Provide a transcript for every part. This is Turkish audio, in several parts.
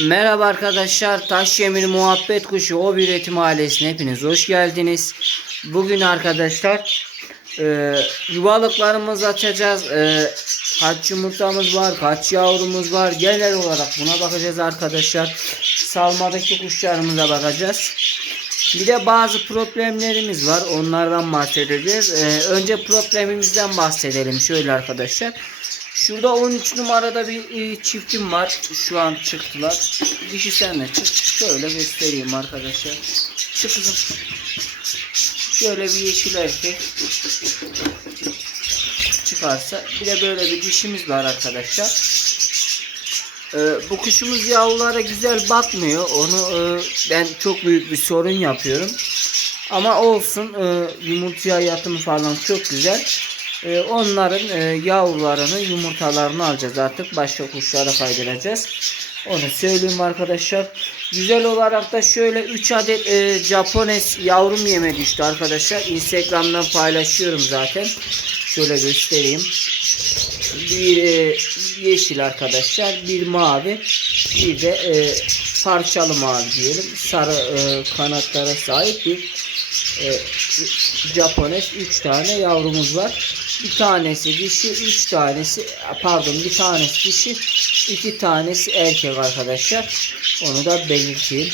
Merhaba arkadaşlar. Taşyemir Muhabbet Kuşu Hobi Üretim Ailesi'ne hepiniz hoş geldiniz. Bugün arkadaşlar e, yuvalıklarımızı açacağız. E, kaç yumurtamız var, kaç yavrumuz var. Genel olarak buna bakacağız arkadaşlar. Salmadaki kuşlarımıza bakacağız. Bir de bazı problemlerimiz var. Onlardan bahsedeceğiz. E, önce problemimizden bahsedelim. Şöyle arkadaşlar. Şurada 13 numarada bir e, çiftim var. Şu an çıktılar. Dişi sen de çık. Şöyle göstereyim arkadaşlar. Çık kızım. Şöyle bir yeşil erkek. Çıkarsa. Bir de böyle bir dişimiz var arkadaşlar. Ee, bu kuşumuz yavrulara güzel bakmıyor. Onu e, ben çok büyük bir sorun yapıyorum. Ama olsun e, yumurtaya yatımı falan çok güzel. E, onların e, yavrularını yumurtalarını alacağız artık. Başka kuşlara kaydıracağız. Onu söyleyeyim arkadaşlar. Güzel olarak da şöyle 3 adet e, Japones yavrum yeme düştü arkadaşlar. Instagram'dan paylaşıyorum zaten. Şöyle göstereyim. Bir e, yeşil arkadaşlar. Bir mavi. Bir de e, parçalı mavi diyelim. Sarı e, kanatlara sahip bir e, Japones 3 tane yavrumuz var. Bir tanesi dişi, 3 tanesi pardon bir tanesi dişi, iki tanesi erkek arkadaşlar. Onu da belirteyim.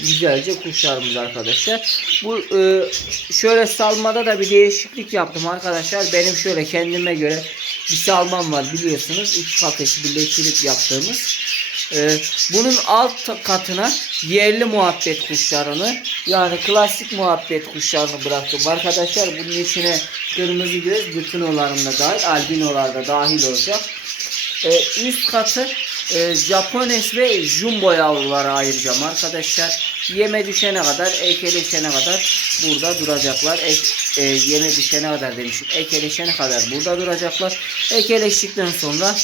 Güzelce kuşlarımız arkadaşlar. Bu e, şöyle salmada da bir değişiklik yaptım arkadaşlar. Benim şöyle kendime göre bir salmam var biliyorsunuz. Üç kafesi birleştirip yaptığımız. Ee, bunun alt katına yerli muhabbet kuşlarını yani klasik muhabbet kuşlarını bıraktım. Arkadaşlar bunun içine kırmızı göz bütünolarında dahil albinolar da dahil olacak. Ee, üst katı e, Japones ve Jumbo yavrulara ayıracağım arkadaşlar. Yeme düşene kadar, ekeleşene kadar burada duracaklar. Ek, e, yeme düşene kadar demişim. Ekeleşene kadar burada duracaklar. Ekeleştikten sonra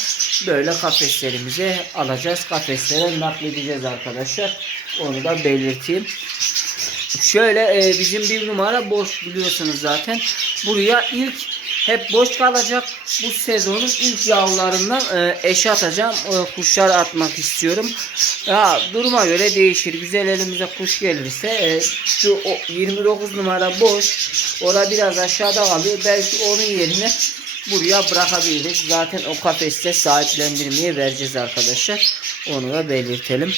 böyle kafeslerimize alacağız. Kafeslere nakledeceğiz arkadaşlar. Onu da belirteyim. Şöyle e, bizim bir numara boş biliyorsunuz zaten. Buraya ilk hep boş kalacak. Bu sezonun ilk yavrularından e, eşe atacağım. E, kuşlar atmak istiyorum. Ya duruma göre değişir. Güzel elimize kuş gelirse e, şu o, 29 numara boş. Orada biraz aşağıda kalıyor. Belki onun yerine buraya bırakabiliriz. Zaten o kafeste sahiplendirmeye vereceğiz arkadaşlar. Onu da belirtelim.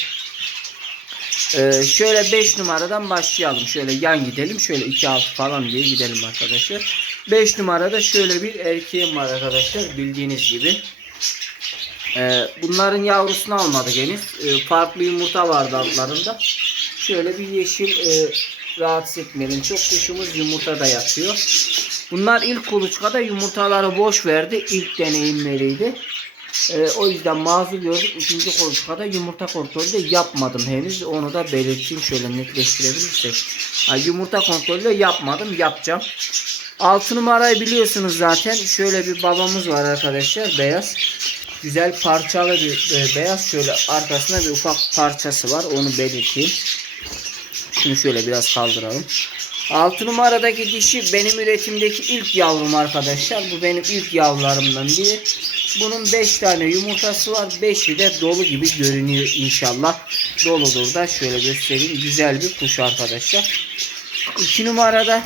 Ee, şöyle 5 numaradan başlayalım. Şöyle yan gidelim. Şöyle 2-6 falan diye gidelim arkadaşlar. 5 numarada şöyle bir erkeğim var arkadaşlar. Bildiğiniz gibi. Ee, bunların yavrusunu almadık henüz. Ee, farklı yumurta vardı altlarında. Şöyle bir yeşil e, rahatsız etmeyelim. Çok kuşumuz yumurta da yatıyor. Bunlar ilk kuluçkada yumurtaları boş verdi. İlk deneyimleriydi. Ee, o yüzden mazur gördük. İkinci kuluçkada yumurta kontrolü de yapmadım henüz. Onu da belirteyim şöyle netleştirebilirsek. Ha, yumurta kontrolü de yapmadım. Yapacağım. 6 numarayı biliyorsunuz zaten. Şöyle bir babamız var arkadaşlar. Beyaz. Güzel parçalı bir e, beyaz. Şöyle arkasında bir ufak parçası var. Onu belirteyim. Şunu şöyle biraz kaldıralım. 6 numaradaki dişi benim üretimdeki ilk yavrum arkadaşlar. Bu benim ilk yavrularımdan biri. Bunun 5 tane yumurtası var. 5'i de dolu gibi görünüyor inşallah. Doludur da şöyle göstereyim. Güzel bir kuş arkadaşlar. 2 numarada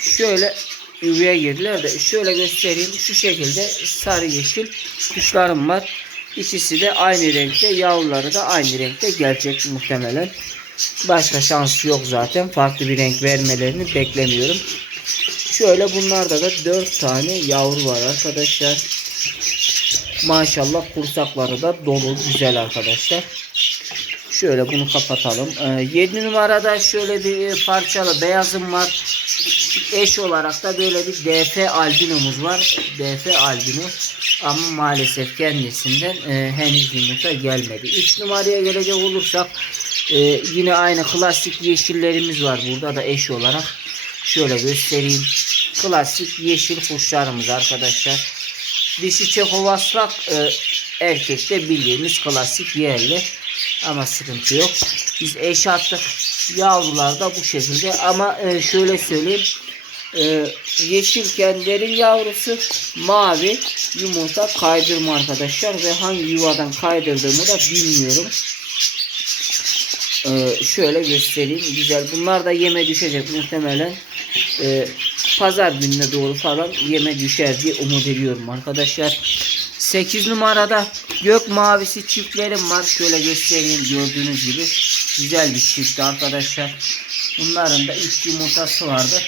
şöyle yuvaya girdiler de şöyle göstereyim. Şu şekilde sarı yeşil kuşlarım var. İkisi de aynı renkte. Yavruları da aynı renkte gelecek muhtemelen. Başka şansı yok zaten. Farklı bir renk vermelerini beklemiyorum. Şöyle bunlarda da 4 tane yavru var arkadaşlar. Maşallah kursakları da dolu güzel arkadaşlar. Şöyle bunu kapatalım. Ee, 7 numarada şöyle bir parçalı beyazım var. Eş olarak da böyle bir DF albinomuz var. DF albino. Ama maalesef kendisinden e, henüz yumurta gelmedi. 3 numaraya gelecek olursak e, yine aynı klasik yeşillerimiz var. Burada da eş olarak. Şöyle göstereyim. Klasik yeşil kuşlarımız arkadaşlar. Dişi Çekovaslak e, erkekte bildiğimiz klasik yerli. Ama sıkıntı yok. Biz eş attık. Yavrular da bu şekilde. Ama e, şöyle söyleyeyim. E, yeşilken derin yavrusu mavi yumurta kaydırma arkadaşlar. Ve hangi yuvadan kaydırdığımı da bilmiyorum. Ee, şöyle göstereyim. Güzel. Bunlar da yeme düşecek muhtemelen. Ee, pazar gününe doğru falan yeme düşer diye umut ediyorum arkadaşlar. 8 numarada gök mavisi çiftlerim var. Şöyle göstereyim gördüğünüz gibi. Güzel bir çift arkadaşlar. Bunların da ilk yumurtası vardı.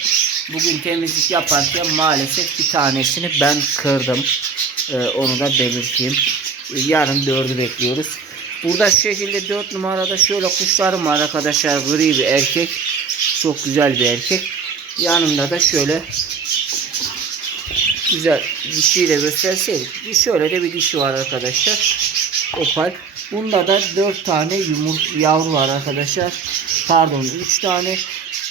Bugün temizlik yaparken maalesef bir tanesini ben kırdım. Ee, onu da belirteyim. Ee, Yarın dördü bekliyoruz. Burada şekilde 4 numarada şöyle kuşlarım var arkadaşlar. Gri bir erkek. Çok güzel bir erkek. Yanında da şöyle güzel dişiyle gösterseydik. Şöyle de bir dişi var arkadaşlar. Opal. Bunda da 4 tane yumurt yavru var arkadaşlar. Pardon 3 tane.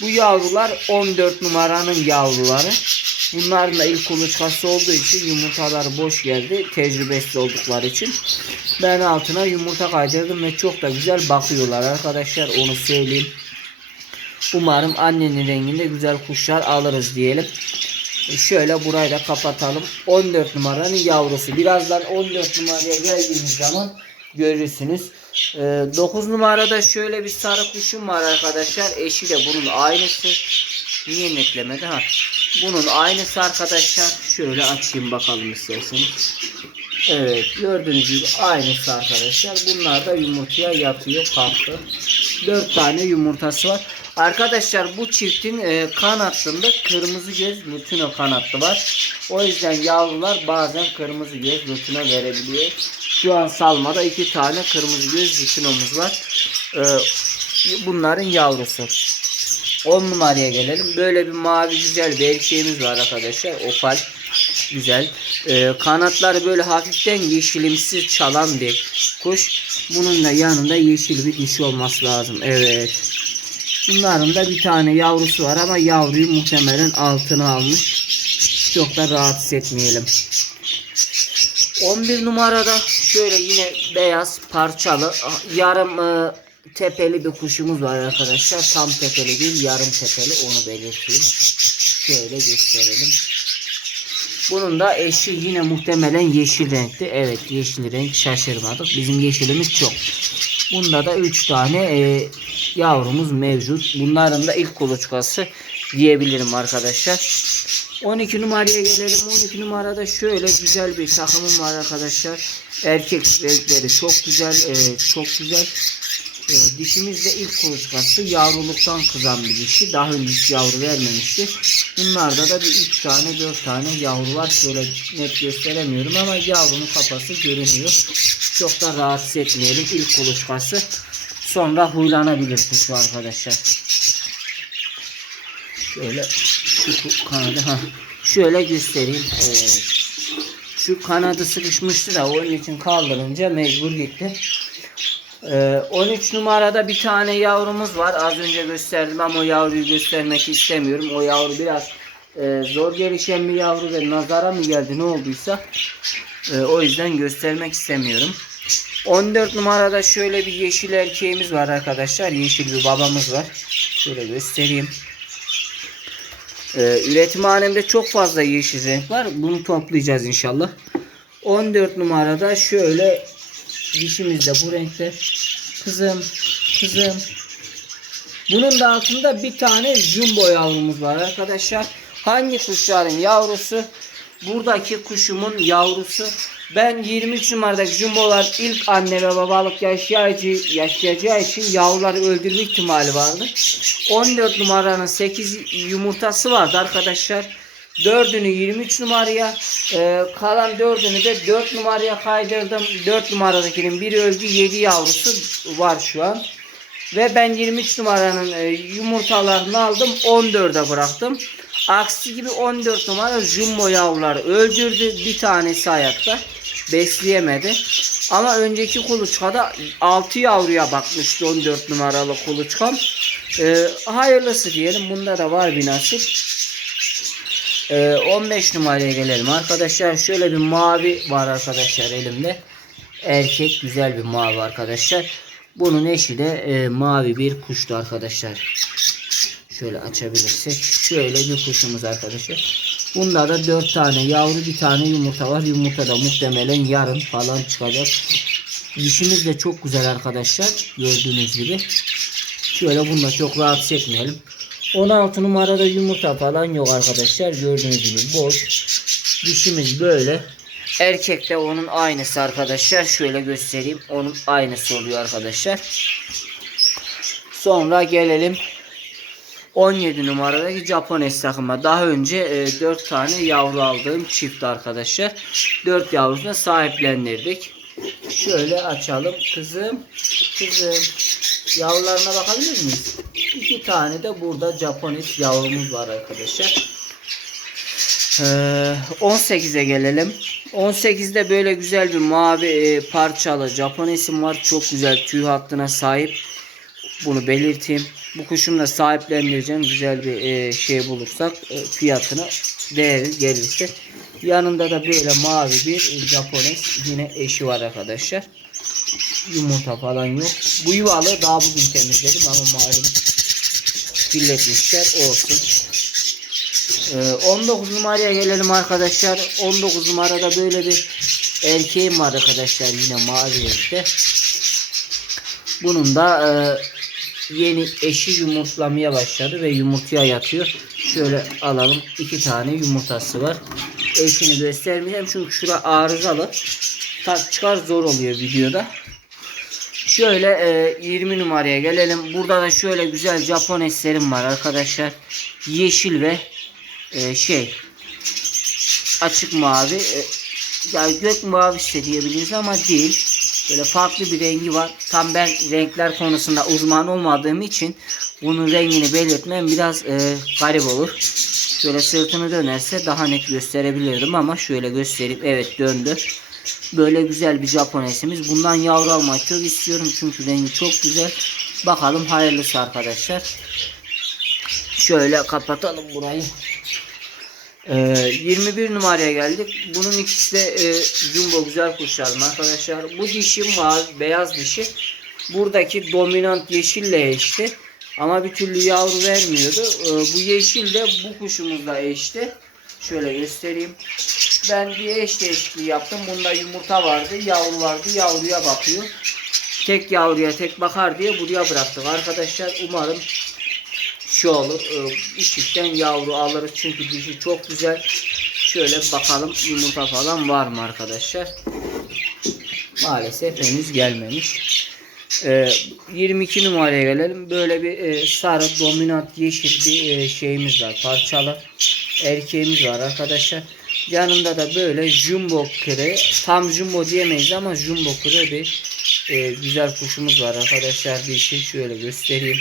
Bu yavrular 14 numaranın yavruları. Bunların da ilk kuluçkası olduğu için yumurtaları boş geldi. Tecrübesiz oldukları için. Ben altına yumurta kaydırdım ve çok da güzel bakıyorlar arkadaşlar. Onu söyleyeyim. Umarım annenin renginde güzel kuşlar alırız diyelim. Şöyle burayı da kapatalım. 14 numaranın yavrusu. Birazdan 14 numaraya geldiğimiz zaman görürsünüz. 9 numarada şöyle bir sarı kuşum var arkadaşlar. Eşi de bunun aynısı. Niye netlemedi? Ha. Bunun aynısı arkadaşlar. Şöyle açayım bakalım isterseniz. Evet gördüğünüz gibi aynısı arkadaşlar. Bunlar da yumurtaya yatıyor kalktı. 4 tane yumurtası var. Arkadaşlar bu çiftin e, kanatında kırmızı göz lütino kanatlı var. O yüzden yavrular bazen kırmızı göz lütino verebiliyor. Şu an salmada iki tane kırmızı göz lütinomuz var. E, bunların yavrusu. 10 numaraya gelelim. Böyle bir mavi güzel bir erkeğimiz var arkadaşlar. Opal. Güzel. Ee, kanatları böyle hafiften yeşilimsi çalan bir kuş. Bunun da yanında yeşil bir dişi olması lazım. Evet. Bunların da bir tane yavrusu var ama yavruyu muhtemelen altına almış. Çok da rahatsız etmeyelim. 11 numarada şöyle yine beyaz parçalı yarım e, tepeli bir kuşumuz var arkadaşlar. Tam tepeli değil yarım tepeli onu belirteyim. Şöyle gösterelim. Bunun da eşi yine muhtemelen yeşil renkti. Evet yeşil renk şaşırmadık. Bizim yeşilimiz çok. Bunda da 3 tane e, yavrumuz mevcut. Bunların da ilk kuluçkası diyebilirim arkadaşlar. 12 numaraya gelelim. 12 numarada şöyle güzel bir takımım var arkadaşlar. Erkek renkleri çok güzel. e, çok güzel. E, dişimiz de ilk kuluçkası yavruluktan kızan bir dişi. Daha önce hiç yavru vermemişti. Bunlarda da bir 3 tane 4 tane yavru var. Şöyle net gösteremiyorum ama yavrunun kafası görünüyor. Çok da rahatsız etmeyelim. İlk kuluçkası. Sonra huylanabilir kuşu arkadaşlar. Şöyle şu kanadı ha. Şöyle göstereyim. Evet. Şu kanadı sıkışmıştı da onun için kaldırınca mecbur gitti. Ee, 13 numarada bir tane yavrumuz var. Az önce gösterdim ama o yavruyu göstermek istemiyorum. O yavru biraz e, zor gelişen bir yavru ve nazara mı geldi ne olduysa. E, o yüzden göstermek istemiyorum. 14 numarada şöyle bir yeşil erkeğimiz var arkadaşlar. Yeşil bir babamız var. Şöyle göstereyim. Ee, üretimhanemde çok fazla yeşil renk var. Bunu toplayacağız inşallah. 14 numarada şöyle dişimiz de bu renkte. Kızım, kızım. Bunun da altında bir tane jumbo yavrumuz var arkadaşlar. Hangi kuşların yavrusu? Buradaki kuşumun yavrusu. Ben 23 numaradaki jumbolar ilk anne ve babalık yaşayacağı, yaşayacağı için yavruları öldürme ihtimali vardı. 14 numaranın 8 yumurtası vardı arkadaşlar. 4'ünü 23 numaraya e, kalan 4'ünü de 4 numaraya kaydırdım. 4 numaradakinin biri öldü 7 yavrusu var şu an. Ve ben 23 numaranın e, yumurtalarını aldım 14'e bıraktım. Aksi gibi 14 numara jumbo yavruları öldürdü. Bir tanesi hayatta. Besleyemedi. Ama önceki kuluçkada 6 yavruya bakmıştı 14 numaralı kuluçkam. E, hayırlısı diyelim. Bunda da var bir nasip. Ee, 15 numaraya gelelim arkadaşlar. Şöyle bir mavi var arkadaşlar elimde. Erkek güzel bir mavi arkadaşlar. Bunun eşi de e, mavi bir kuştu arkadaşlar. Şöyle açabilirsek. Şöyle bir kuşumuz arkadaşlar. Bunda da 4 tane yavru bir tane yumurta var. Yumurta da muhtemelen yarın falan çıkacak. Dişimiz de çok güzel arkadaşlar. Gördüğünüz gibi. Şöyle bunu da çok rahatsız etmeyelim. 16 numarada yumurta falan yok arkadaşlar. Gördüğünüz gibi boş. Dişimiz böyle. Erkek de onun aynısı arkadaşlar. Şöyle göstereyim. Onun aynısı oluyor arkadaşlar. Sonra gelelim 17 numaradaki Japones takıma. Daha önce e, 4 tane yavru aldığım çift arkadaşlar. 4 yavrusuna sahiplendirdik. Şöyle açalım. Kızım. Kızım. Yavrularına bakabilir miyiz? İki tane de burada Japones yavrumuz var arkadaşlar. Ee, 18'e gelelim. 18'de böyle güzel bir mavi e, parçalı Japonesim var. Çok güzel tüy hattına sahip. Bunu belirteyim. Bu kuşumla sahiplendireceğim. Güzel bir e, şey bulursak e, fiyatına değeri gelirse. Yanında da böyle mavi bir Japones yine eşi var arkadaşlar. Yumurta falan yok. Bu yuvalı daha bugün temizledim ama malum kirletmişler olsun. Ee, 19 numaraya gelelim arkadaşlar. 19 numarada böyle bir erkeğim var arkadaşlar yine mavi renkte. Bunun da e, yeni eşi yumurtlamaya başladı ve yumurtaya yatıyor. Şöyle alalım. iki tane yumurtası var. Eşini göstermeyeceğim çünkü şura arızalı. Tak çıkar zor oluyor videoda. Şöyle e, 20 numaraya gelelim. Burada da şöyle güzel Japon eslerim var arkadaşlar. Yeşil ve e, şey açık mavi. E, yani gök mavisi de diyebiliriz ama değil. Böyle farklı bir rengi var. Tam ben renkler konusunda uzman olmadığım için bunun rengini belirtmem biraz e, garip olur. Şöyle sırtını dönerse daha net gösterebilirdim ama şöyle göstereyim. Evet döndü. Böyle güzel bir Japonesimiz. Bundan yavru almak çok istiyorum çünkü rengi çok güzel. Bakalım hayırlısı arkadaşlar. Şöyle kapatalım burayı. Ee, 21 numaraya geldik. Bunun ikisi de e, jumbo güzel kuşlarım arkadaşlar. Bu dişim var. Beyaz dişi. Buradaki dominant yeşille eşti. Ama bir türlü yavru vermiyordu. Ee, bu yeşil de bu kuşumuzla eşti. Şöyle göstereyim. Ben bir eş değişikliği yaptım. Bunda yumurta vardı. Yavru vardı. Yavruya bakıyor. Tek yavruya tek bakar diye buraya bıraktık. Arkadaşlar umarım şu olur. Ee, Bu çiftten yavru alırız. Çünkü dişi çok güzel. Şöyle bakalım yumurta falan var mı arkadaşlar. Maalesef henüz gelmemiş. Ee, 22 numaraya gelelim. Böyle bir e, sarı dominant yeşil bir e, şeyimiz var. Parçalı erkeğimiz var arkadaşlar. Yanında da böyle jumbo kre. Tam jumbo diyemeyiz ama jumbo kre bir e, güzel kuşumuz var arkadaşlar. Bir şey şöyle göstereyim.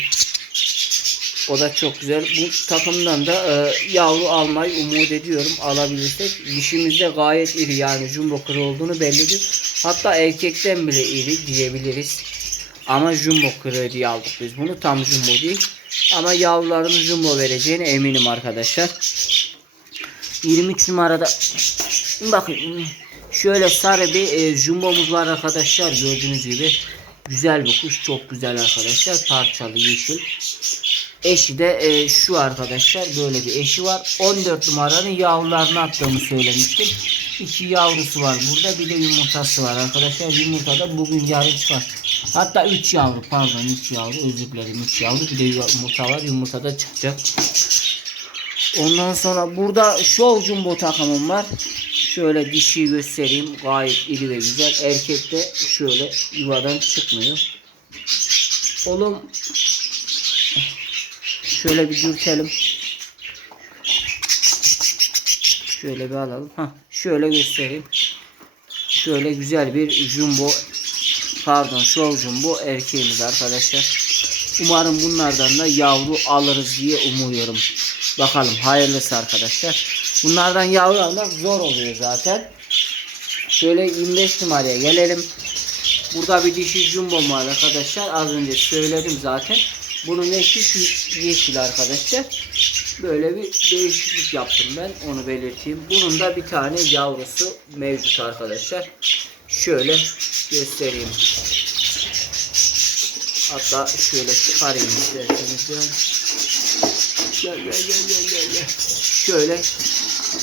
O da çok güzel. Bu takımdan da e, yavru almayı umut ediyorum. Alabilirsek. Dişimizde gayet iri yani jumbo kırı olduğunu belli ediyor. Hatta erkekten bile iri diyebiliriz. Ama jumbo kırığı diye aldık biz bunu. Tam jumbo değil. Ama yavruların jumbo vereceğine eminim arkadaşlar. 23 numarada bakın şöyle sarı bir e, jumbomuz var arkadaşlar. Gördüğünüz gibi güzel bir kuş. Çok güzel arkadaşlar. Parçalı yeşil. Eşi de e, şu arkadaşlar. Böyle bir eşi var. 14 numaranın yavrularını attığımı söylemiştim. İki yavrusu var burada. Bir de yumurtası var arkadaşlar. Yumurta da bugün yarın çıkar. Hatta 3 yavru pardon 3 yavru özür dilerim 3 yavru. Bir de yumurta var. Yumurta da çıkacak. Ondan sonra burada Show Jumbo takımım var. Şöyle dişiyi göstereyim. Gayet iri ve güzel. Erkek de şöyle yuvadan çıkmıyor. Oğlum şöyle bir dürtelim. Şöyle bir alalım. Hah, şöyle göstereyim. Şöyle güzel bir jumbo pardon show jumbo erkeğimiz arkadaşlar. Umarım bunlardan da yavru alırız diye umuyorum. Bakalım hayırlısı arkadaşlar. Bunlardan yavru almak zor oluyor zaten. Şöyle 25 numaraya gelelim. Burada bir dişi jumbo var arkadaşlar. Az önce söyledim zaten. Bunun eşi şu yeşil arkadaşlar. Böyle bir değişiklik yaptım ben. Onu belirteyim. Bunun da bir tane yavrusu mevcut arkadaşlar. Şöyle göstereyim. Hatta şöyle çıkarayım isterseniz. Gel gel gel gel gel gel. Şöyle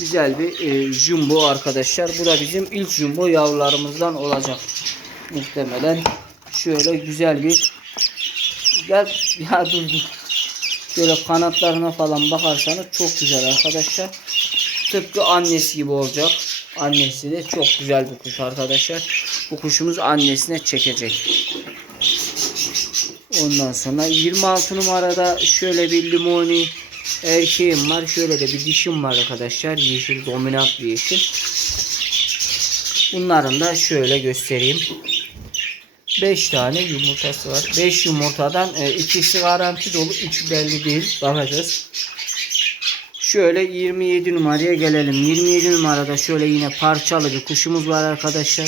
güzel bir e, jumbo arkadaşlar. Bu da bizim ilk jumbo yavrularımızdan olacak. Muhtemelen şöyle güzel bir Gel ya dur dur. Şöyle kanatlarına falan bakarsanız çok güzel arkadaşlar. Tıpkı annesi gibi olacak. Annesi de çok güzel bir kuş arkadaşlar. Bu kuşumuz annesine çekecek. Ondan sonra 26 numarada şöyle bir limoni erkeğim var. Şöyle de bir dişim var arkadaşlar. Yeşil dominant bir yeşil. Bunların da şöyle göstereyim. 5 tane yumurtası var. 5 yumurtadan e, ikisi garanti dolu. 3 belli değil. Bakacağız. Şöyle 27 numaraya gelelim. 27 numarada şöyle yine parçalı bir kuşumuz var arkadaşlar.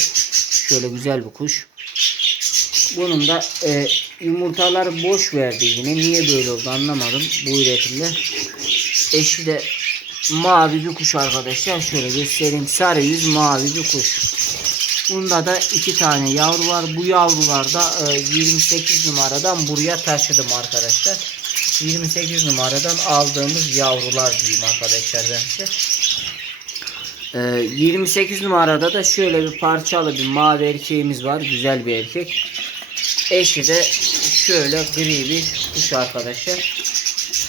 Şöyle güzel bir kuş. Bunun da e, yumurtaları boş verdi yine. Niye böyle oldu anlamadım bu üretimde. Eşi de mavi bir kuş arkadaşlar. Şöyle göstereyim. Sarı yüz mavi bir kuş. Bunda da iki tane yavru var. Bu yavrular da e, 28 numaradan buraya taşıdım arkadaşlar. 28 numaradan aldığımız yavrular diyeyim arkadaşlar ben size. E, 28 numarada da şöyle bir parçalı bir mavi erkeğimiz var. Güzel bir erkek. Eşi de şöyle gri bir kuş arkadaşlar.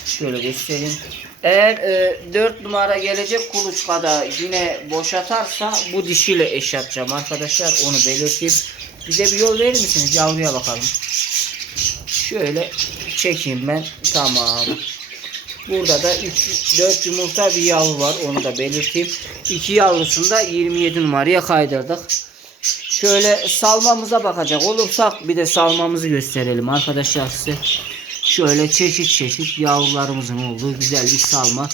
Şöyle göstereyim. Eğer e, 4 numara gelecek kuluçkada yine boş atarsa bu dişiyle eş yapacağım arkadaşlar. Onu belirteyim. Bize bir yol verir misiniz? Yavruya bakalım. Şöyle çekeyim ben. Tamam. Burada da 3 4 yumurta bir yavru var. Onu da belirteyim. 2 yavrusunu da 27 numaraya kaydırdık. Şöyle salmamıza bakacak olursak bir de salmamızı gösterelim arkadaşlar size. Şöyle çeşit çeşit yavrularımızın olduğu güzel bir salma.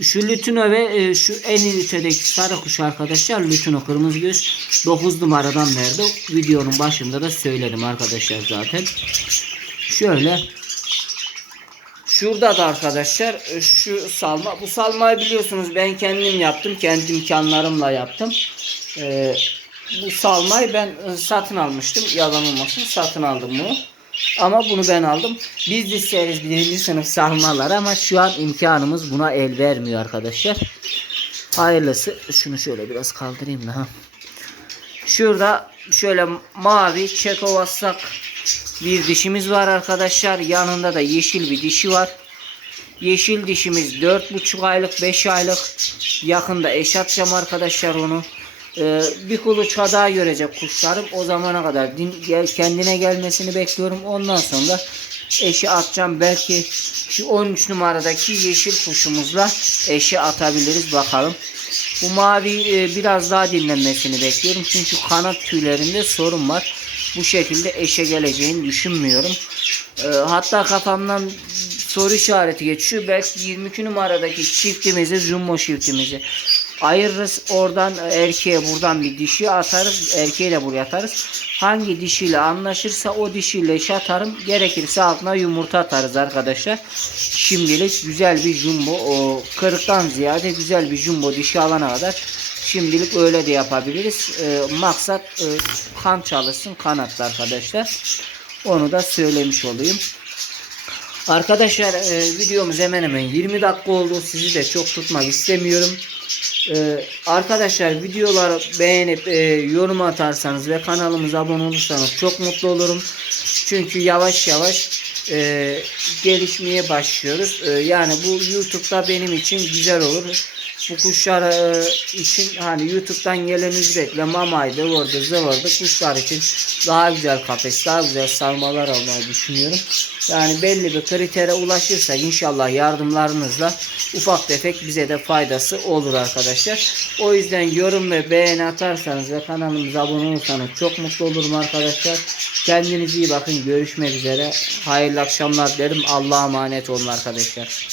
Şu lütino ve e, şu en ünitedeki sarı kuş arkadaşlar lütino kırmızı göz 9 numaradan verdi. Videonun başında da söyledim arkadaşlar zaten. Şöyle Şurada da arkadaşlar e, şu salma. Bu salmayı biliyorsunuz ben kendim yaptım. Kendi imkanlarımla yaptım. Ee, bu salmayı ben e, satın almıştım. Yalan olmasın satın aldım bunu. Ama bunu ben aldım. Biz de isteriz birinci sınıf salmalar ama şu an imkanımız buna el vermiyor arkadaşlar. Hayırlısı. Şunu şöyle biraz kaldırayım da. ha. Şurada şöyle mavi çekovassak bir dişimiz var arkadaşlar. Yanında da yeşil bir dişi var. Yeşil dişimiz 4,5 aylık 5 aylık. Yakında eş atacağım arkadaşlar onu. Ee, bir kuluçka daha görecek kuşlarım. O zamana kadar din, gel, kendine gelmesini bekliyorum. Ondan sonra eşi atacağım. Belki şu 13 numaradaki yeşil kuşumuzla eşi atabiliriz bakalım. Bu mavi e, biraz daha dinlenmesini bekliyorum. Çünkü kanat tüylerinde sorun var. Bu şekilde eşe geleceğini düşünmüyorum. E, hatta kafamdan soru işareti geçiyor. Belki 22 numaradaki çiftimizi, jumbo çiftimizi ayırırız. Oradan erkeğe buradan bir dişi atarız. Erkeği de buraya atarız. Hangi dişiyle anlaşırsa o dişiyle eş atarım. Gerekirse altına yumurta atarız arkadaşlar. Şimdilik güzel bir jumbo o kırıktan ziyade güzel bir jumbo dişi alana kadar şimdilik öyle de yapabiliriz. E, maksat e, kan çalışsın kanatta arkadaşlar. Onu da söylemiş olayım. Arkadaşlar e, videomuz hemen hemen 20 dakika oldu. Sizi de çok tutmak istemiyorum. Ee, arkadaşlar videoları beğenip e, yorum atarsanız ve kanalımıza abone olursanız çok mutlu olurum. Çünkü yavaş yavaş e, gelişmeye başlıyoruz. E, yani bu YouTube'da benim için güzel olur. Bu kuşlar e, için hani YouTube'dan gelen ücretle mamaydı, orada zıvırdı kuşlar için daha güzel kafes, daha güzel salmalar almayı düşünüyorum. Yani belli bir kritere ulaşırsak inşallah yardımlarınızla ufak tefek bize de faydası olur arkadaşlar. O yüzden yorum ve beğeni atarsanız ve kanalımıza abone olursanız çok mutlu olurum arkadaşlar. Kendinize iyi bakın. Görüşmek üzere. Hayırlı akşamlar derim. Allah'a emanet olun arkadaşlar.